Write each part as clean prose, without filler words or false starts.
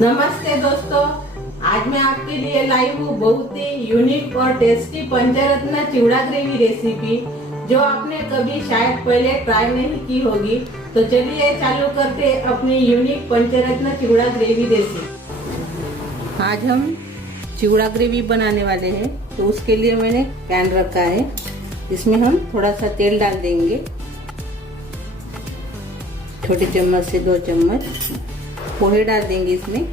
नमस्ते दोस्तों, आज मैं आपके लिए लाई हूँ बहुत ही यूनिक और टेस्टी पंचरत्न चिवड़ा ग्रेवी रेसिपी, जो आपने कभी शायद पहले ट्राई नहीं की होगी। तो चलिए चालू करते अपनी यूनिक पंचरत्न चिवड़ा ग्रेवी रेसिपी। आज हम चिवड़ा ग्रेवी बनाने वाले हैं, तो उसके लिए मैंने पैन रखा है। इसमें हम थोड़ा सा तेल डाल देंगे, छोटे चम्मच से 2 चम्मच। पोहे डाल देंगे इसमें,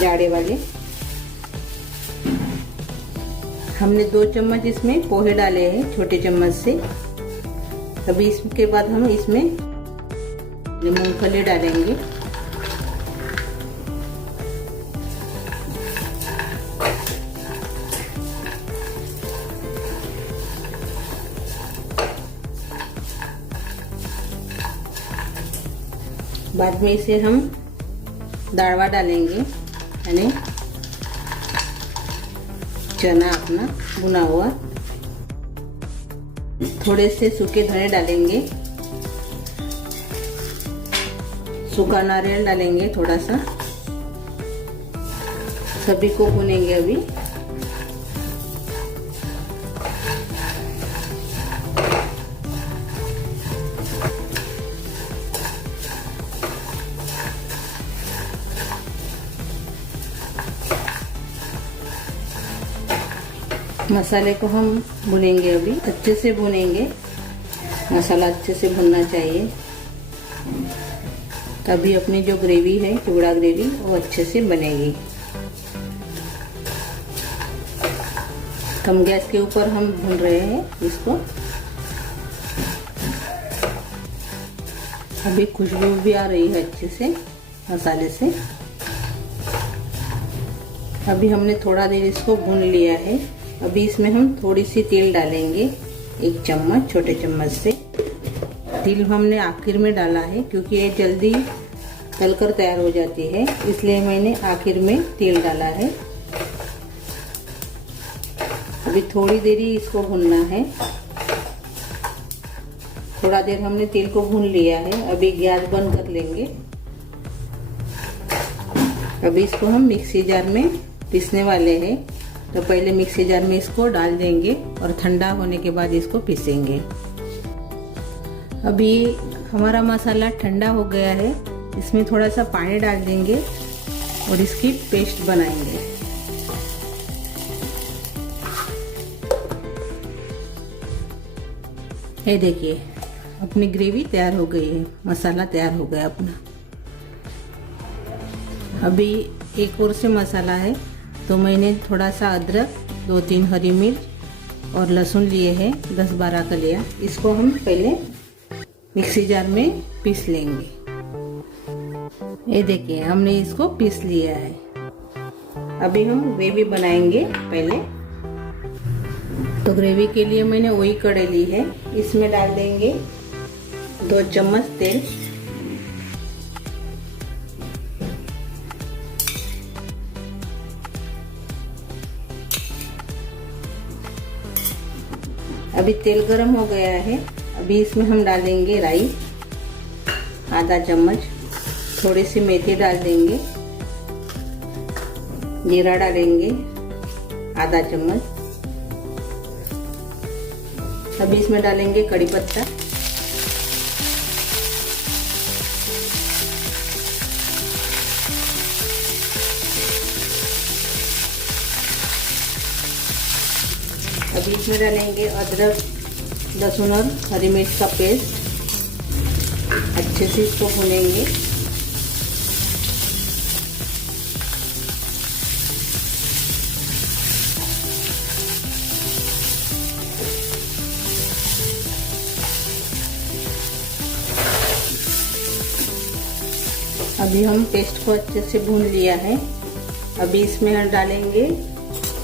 जाड़े वाले। हमने 2 चम्मच इसमें पोहे डाले हैं, छोटे चम्मच से। अभी इसके बाद हम इसमें मूंगफली डालेंगे। बाद में इसे हम दाड़वा डालेंगे, यानी चना अपना भुना हुआ। थोड़े से सूखे धने डालेंगे, सूखा नारियल डालेंगे थोड़ा सा। सभी को भुनेंगे अभी। मसाले को हम भुनेंगे, अभी अच्छे से भुनेंगे। मसाला अच्छे से भुनना चाहिए, तभी अपनी जो ग्रेवी है, चिवड़ा ग्रेवी, वो अच्छे से बनेगी। कम गैस के ऊपर हम भून रहे हैं इसको। अभी खुशबू भी आ रही है अच्छे से मसाले से। अभी हमने थोड़ा देर इसको भून लिया है। अभी इसमें हम थोड़ी सी तेल डालेंगे, 1 चम्मच, छोटे चम्मच से। तिल हमने आखिर में डाला है, क्योंकि ये जल्दी तलकर तैयार हो जाती है, इसलिए मैंने आखिर में तेल डाला है। अभी थोड़ी देर ही इसको भूनना है। थोड़ा देर हमने तेल को भून लिया है। अभी गैस बंद कर लेंगे। अभी इसको हम मिक्सी जार में पीसने वाले हैं। तो पहले मिक्सी जार में इसको डाल देंगे और ठंडा होने के बाद इसको पीसेंगे। अभी हमारा मसाला ठंडा हो गया है। इसमें थोड़ा सा पानी डाल देंगे और इसकी पेस्ट बनाएंगे। ये देखिए, अपनी ग्रेवी तैयार हो गई है, मसाला तैयार हो गया अपना। अभी एक और से मसाला है, तो मैंने थोड़ा सा अदरक, 2-3 हरी मिर्च और लहसुन लिए हैं, 10-12 कलियां। इसको हम पहले मिक्सी जार में पीस लेंगे। ये देखिए, हमने इसको पीस लिया है। अभी हम ग्रेवी बनाएंगे पहले। तो ग्रेवी के लिए मैंने वही कढ़ाई ली है। इसमें डाल देंगे 2 चम्मच तेल। अभी तेल गरम हो गया है। अभी इसमें हम डालेंगे राई, आधा चम्मच। थोड़ी सी मेथी डाल देंगे। जीरा डालेंगे, आधा चम्मच। अभी इसमें डालेंगे कड़ी पत्ता। अभी इसमें डालेंगे अदरक, लहसुन और हरी मिर्च का पेस्ट। अच्छे से इसको भूनेंगे। अभी हम पेस्ट को अच्छे से भून लिया है। अभी इसमें हम डालेंगे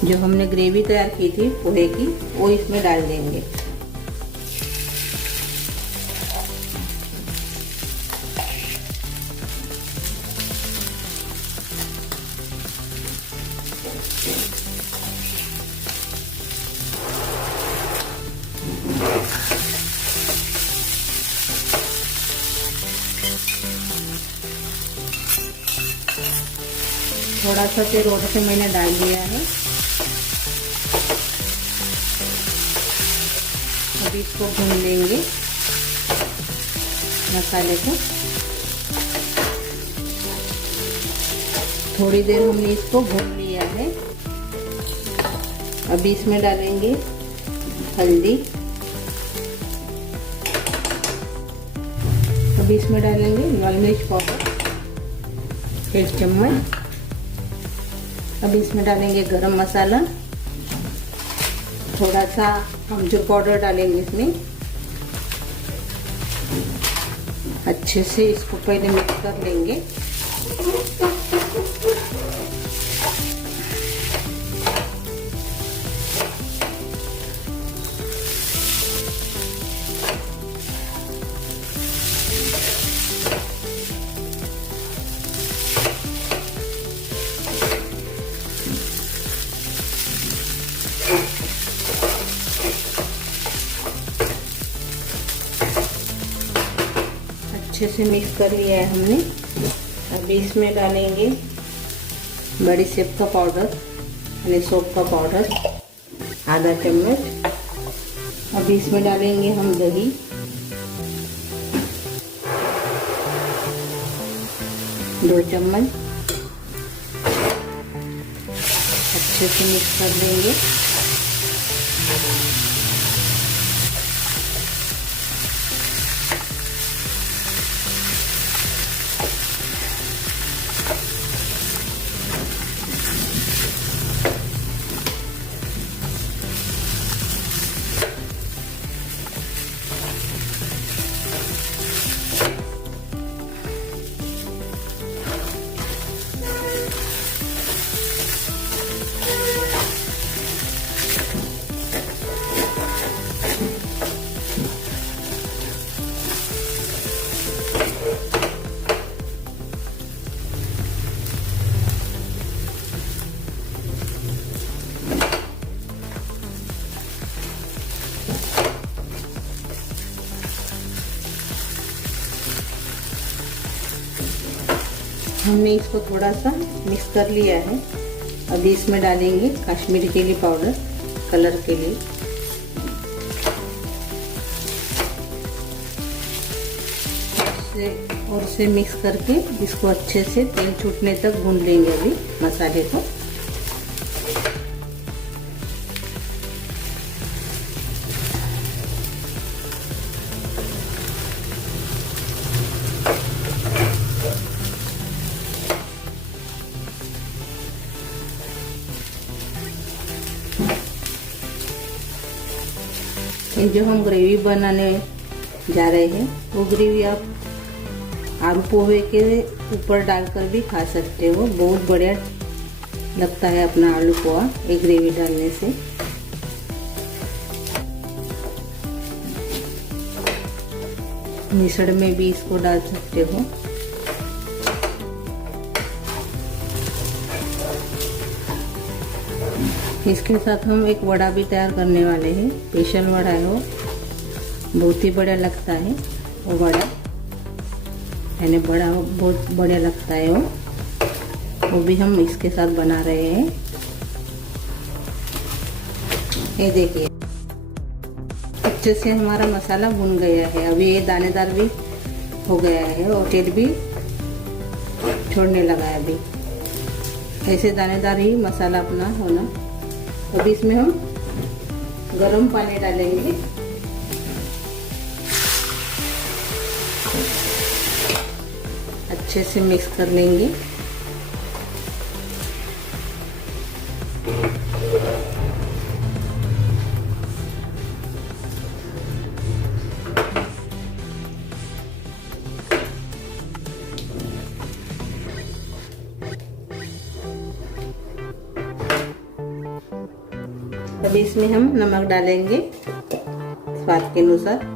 जो हमने ग्रेवी तैयार की थी पोहे की, वो इसमें डाल देंगे। थोड़ा सा तेल और से मैंने डाल दिया है। अभी इसको भून लेंगे मसाले को। थोड़ी देर हमने इसको भून लिया है। अभी इसमें डालेंगे हल्दी। अभी इसमें डालेंगे लाल मिर्च पाउडर 1 चम्मच। अभी इसमें डालेंगे गरम मसाला, थोड़ा सा अमचूर पाउडर डालेंगे इसमें। अच्छे से इसको पहले मिक्स कर लेंगे। अच्छे से मिक्स कर लिया है हमने। अभी इसमें डालेंगे बड़ी सेब का पाउडर यानी सौंफ का पाउडर आधा चम्मच। अभी इसमें डालेंगे हम दही 2 चम्मच। अच्छे से मिक्स कर लेंगे। हमने इसको थोड़ा सा मिक्स कर लिया है। अभी इसमें डालेंगे कश्मीरी चिली पाउडर कलर के लिए। और से मिक्स करके इसको अच्छे से तेल छूटने तक भून लेंगे अभी मसाले को। ये जो हम ग्रेवी बनाने जा रहे हैं वो ग्रेवी आप आलू पोहे के ऊपर डालकर भी खा सकते हो। बहुत बढ़िया लगता है अपना आलू पोहा एक ग्रेवी डालने से। मिसळ में भी इसको डाल सकते हो। इसके साथ हम एक वड़ा भी तैयार करने वाले हैं। स्पेशल वड़ा है वो, बहुत ही बढ़िया लगता है वो वड़ा, यानी बड़ा बहुत बढ़िया लगता है वो भी हम इसके साथ बना रहे हैं। ये देखिए अच्छे से हमारा मसाला भुन गया है। अभी ये दानेदार भी हो गया है और तेल भी छोड़ने लगा है। अभी ऐसे दानेदार ही मसाला अपना होना। अभी इसमें हम गरम पानी डालेंगे। अच्छे से मिक्स कर लेंगे। अभी इसमें हम नमक डालेंगे स्वाद के अनुसार।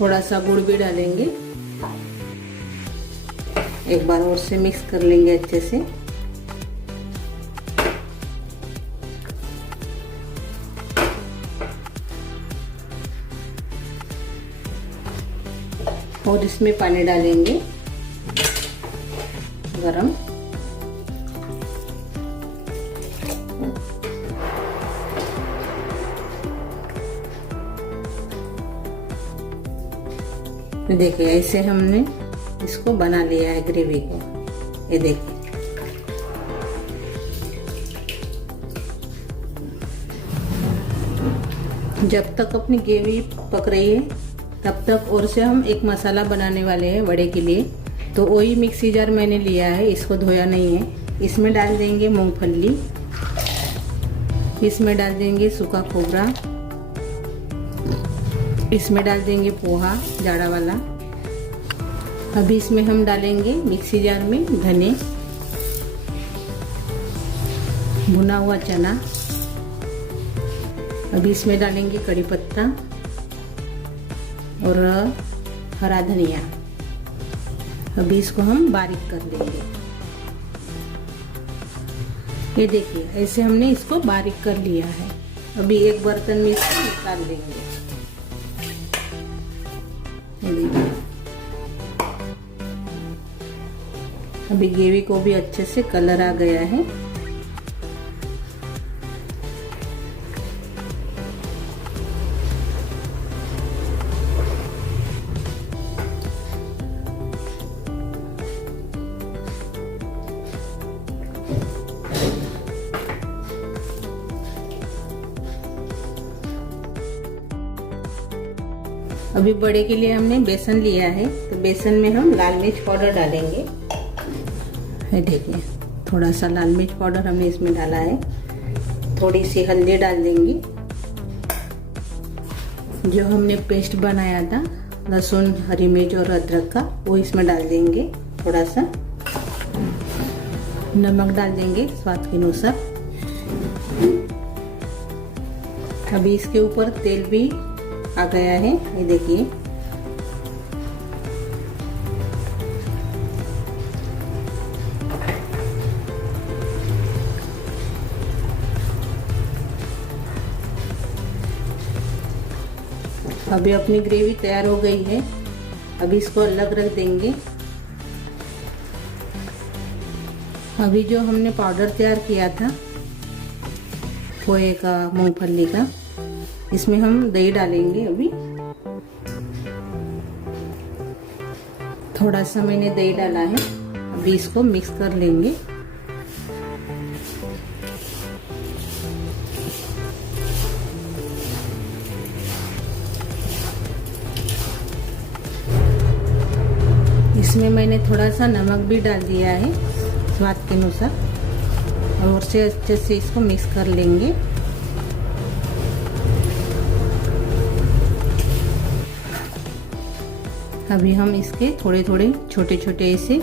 थोड़ा सा गुड़ भी डालेंगे। एक बार और से मिक्स कर लेंगे अच्छे से। और इसमें पानी डालेंगे गरम। देखिए ऐसे हमने इसको बना लिया है ग्रेवी को। ये देखिए जब तक अपनी ग्रेवी पक रही है तब तक और से हम एक मसाला बनाने वाले हैं वड़े के लिए। तो वही मिक्सी जार मैंने लिया है, इसको धोया नहीं है। इसमें डाल देंगे मूंगफली, इसमें डाल देंगे सूखा खोबरा, इसमें डाल देंगे पोहा जाड़ा वाला। अभी इसमें हम डालेंगे मिक्सी जार में धने, भुना हुआ चना। अभी इसमें डालेंगे कड़ी पत्ता और हरा धनिया। अभी इसको हम बारीक कर लेंगे। ये देखिए ऐसे हमने इसको बारीक कर लिया है। अभी एक बर्तन में इसको निकाल देंगे। अभी ग्रेवी को भी अच्छे से कलर आ गया है। अभी बड़े के लिए हमने बेसन लिया है, तो बेसन में हम लाल मिर्च पाउडर डालेंगे। ये देखिए थोड़ा सा लाल मिर्च पाउडर हमने इसमें डाला है। थोड़ी सी हल्दी डाल देंगे। जो हमने पेस्ट बनाया था लहसुन, हरी मिर्च और अदरक का, वो इसमें डाल देंगे। थोड़ा सा नमक डाल देंगे स्वाद के अनुसार। अभी इसके ऊपर तेल भी आ गया है, ये देखिए। अभी अपनी ग्रेवी तैयार हो गई है। अभी इसको अलग रख देंगे। अभी जो हमने पाउडर तैयार किया था पोहे का, मूंगफली का, इसमें हम दही डालेंगे। अभी थोड़ा सा मैंने दही डाला है। अभी इसको मिक्स कर लेंगे। इसमें मैंने थोड़ा सा नमक भी डाल दिया है स्वाद के अनुसार। और से अच्छे से इसको मिक्स कर लेंगे। अभी हम इसके थोड़े थोड़े छोटे छोटे ऐसे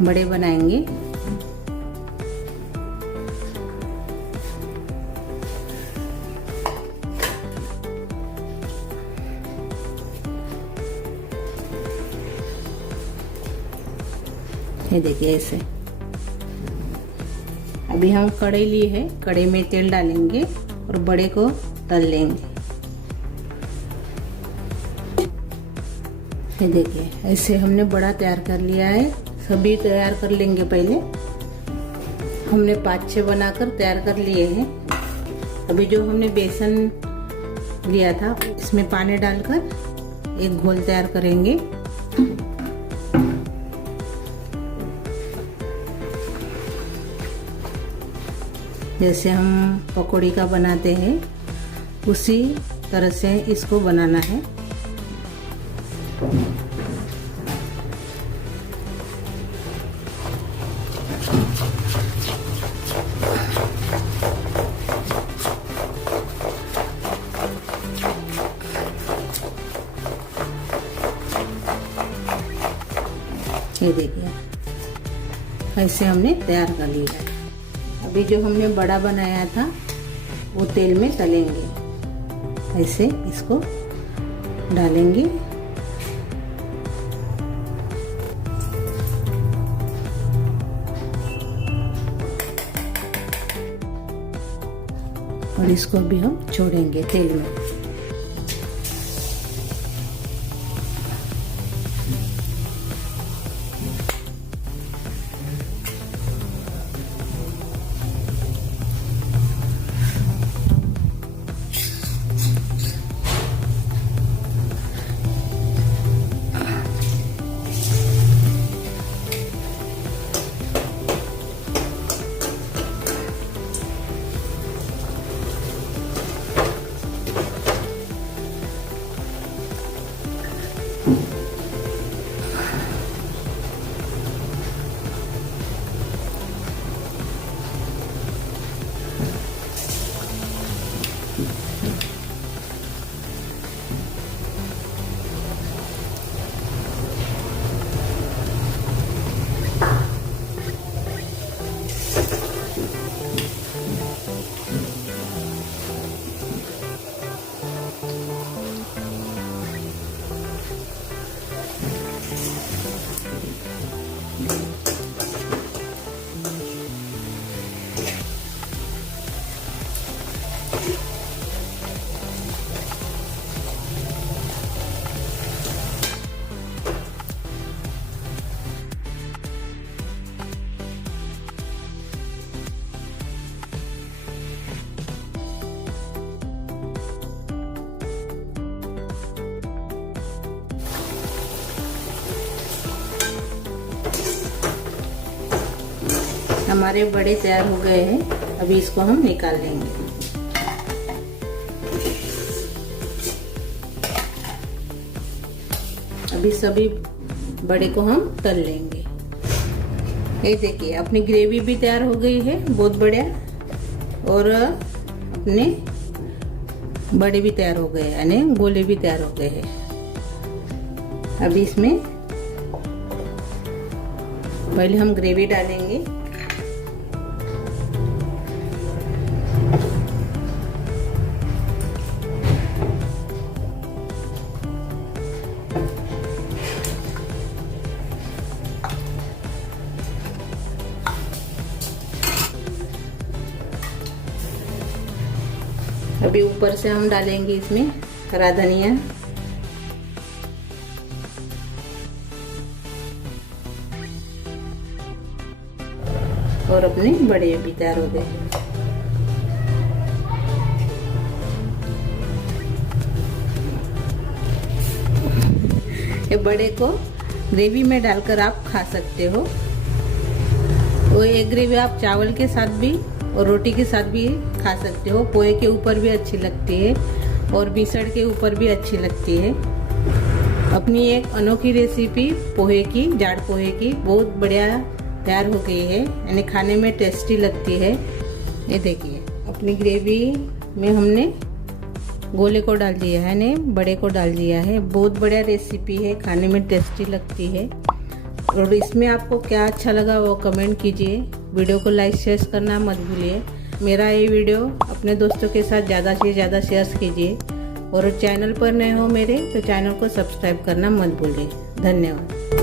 बड़े बनाएंगे। ये देखिए ऐसे। अभी हम कढ़ाई ली है, कढ़ाई में तेल डालेंगे और बड़े को तल लेंगे। ये देखिए ऐसे हमने बड़ा तैयार कर लिया है। सभी तैयार कर लेंगे। पहले हमने 5-6 बनाकर तैयार कर लिए हैं। अभी जो हमने बेसन लिया था इसमें पानी डालकर एक घोल तैयार करेंगे। जैसे हम पकौड़ी का बनाते हैं उसी तरह से इसको बनाना है। ये देखिए ऐसे हमने तैयार कर लिया है। अभी जो हमने बड़ा बनाया था वो तेल में तलेंगे। ऐसे इसको डालेंगे। और इसको भी हम छोड़ेंगे तेल में। हमारे बड़े तैयार हो गए हैं। अभी इसको हम निकाल लेंगे। अभी सभी बड़े को हम तल लेंगे। ये देखिए अपनी ग्रेवी भी तैयार हो गई है, बहुत बढ़िया। और अपने बड़े भी तैयार हो गए, यानी गोले भी तैयार हो गए हैं। अभी इसमें पहले हम ग्रेवी डालेंगे। अभी ऊपर से हम डालेंगे इसमें हरा धनिया, और अपने बड़े भी तैयार हो गए। ये बड़े को ग्रेवी में डालकर आप खा सकते हो। वो ये ग्रेवी आप चावल के साथ भी और रोटी के साथ भी खा सकते हो। पोहे के ऊपर भी अच्छी लगती है और बिसड़ के ऊपर भी अच्छी लगती है। अपनी एक अनोखी रेसिपी पोहे की, जाड़ पोहे की, बहुत बढ़िया तैयार हो गई है, यानी खाने में टेस्टी लगती है। ये देखिए अपनी ग्रेवी में हमने गोले को डाल दिया है, ने बड़े को डाल दिया है। बहुत बढ़िया रेसिपी है, खाने में टेस्टी लगती है। और इसमें आपको क्या अच्छा लगा वो कमेंट कीजिए। वीडियो को लाइक शेयर करना मत भूलिए। मेरा ये वीडियो अपने दोस्तों के साथ ज़्यादा से ज़्यादा शेयर कीजिए। और चैनल पर नए हो मेरे तो चैनल को सब्सक्राइब करना मत भूलिए। धन्यवाद।